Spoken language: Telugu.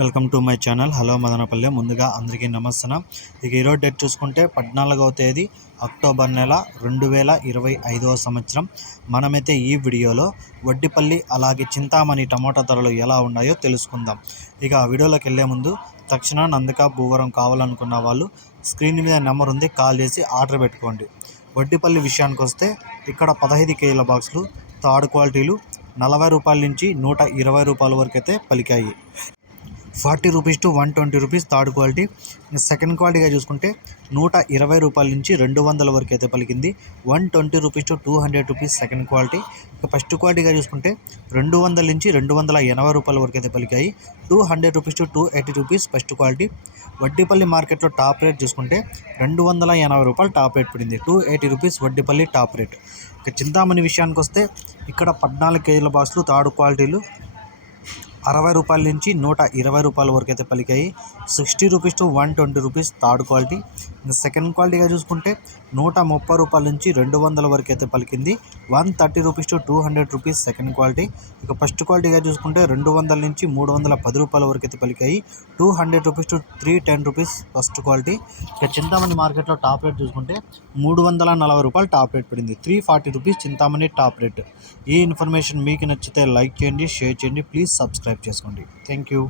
Welcome to my channel. Hello Madanapalle. ముందుగా అందరికీ నమస్తనం ఇక ఈరోజు డేట్ చూసుకుంటే పద్నాలుగవ తేదీ అక్టోబర్ నెల రెండు వేల ఇరవై ఐదవ సంవత్సరం. మనమైతే ఈ వీడియోలో వడ్డిపల్లి అలాగే చింతామణి టమాటా ధరలు ఎలా ఉన్నాయో తెలుసుకుందాం. ఇక ఆ వీడియోలోకి వెళ్ళే ముందు తక్షణ నందక భూవరం కావాలనుకున్న వాళ్ళు స్క్రీన్ మీద నెంబర్ ఉంది కాల్ చేసి ఆర్డర్ పెట్టుకోండి. వడ్డిపల్లి విషయానికి వస్తే ఇక్కడ పదహైదు కేజీల బాక్సులు థర్డ్ క్వాలిటీలు నలభై రూపాయల నుంచి నూట ఇరవై రూపాయల వరకు అయితే పలికాయి. Forty rupees to one twenty rupees third quality. Second క్వాలిటీగా చూసుకుంటే నూట ఇరవై రూపాయల నుంచి రెండు వందల వరకు అయితే పలికింది. One twenty rupees to two hundred rupees second quality. ఇక ఫస్ట్ క్వాలిటీగా చూసుకుంటే రెండు వందల నుంచి రెండు వందల ఎనభై రూపాయల వరకు అయితే పలికాయి. Two hundred rupees to two eighty rupees first quality. Vaddipalli మార్కెట్లో టాప్ రేట్ చూసుకుంటే రెండు వందల ఎనభై రూపాయలు టాప్ రేట్ పడింది. Two eighty rupees Vaddipalli top rate. ఇక చింతామణి విషయానికి వస్తే ఇక్కడ పద్నాలుగు కేజీల బాక్సులు థర్డ్ క్వాలిటీలు. అరవై రూపాయల నుంచి నూట ఇరవై రూపాయల వరకు అయితే పలికాయి. Sixty rupees to one twenty rupees third quality. Second క్వాలిటీగా చూసుకుంటే నూట ముప్పై రూపాయల నుంచి రెండు వందల వరకు అయితే పలికింది. One thirty rupees to two hundred rupees second quality. ఇక ఫస్ట్ క్వాలిటీగా చూసుకుంటే రెండు వందల నుంచి మూడు వందల పది రూపాయల వరకు అయితే పలికాయి. Two hundred rupees to three ten rupees first quality. ఇక చింతామణి మార్కెట్లో టాప్ రేట్ చూసుకుంటే మూడు వందల నలభై రూపాయలు టాప్ రేట్ పడింది. Three forty rupees Chintamani top rate. ఈ ఇన్ఫర్మేషన్ మీకు నచ్చితే లైక్ చేయండి షేర్ చేయండి ప్లీజ్ సబ్స్క్రైబ్ చేసుకోండి. Thank you.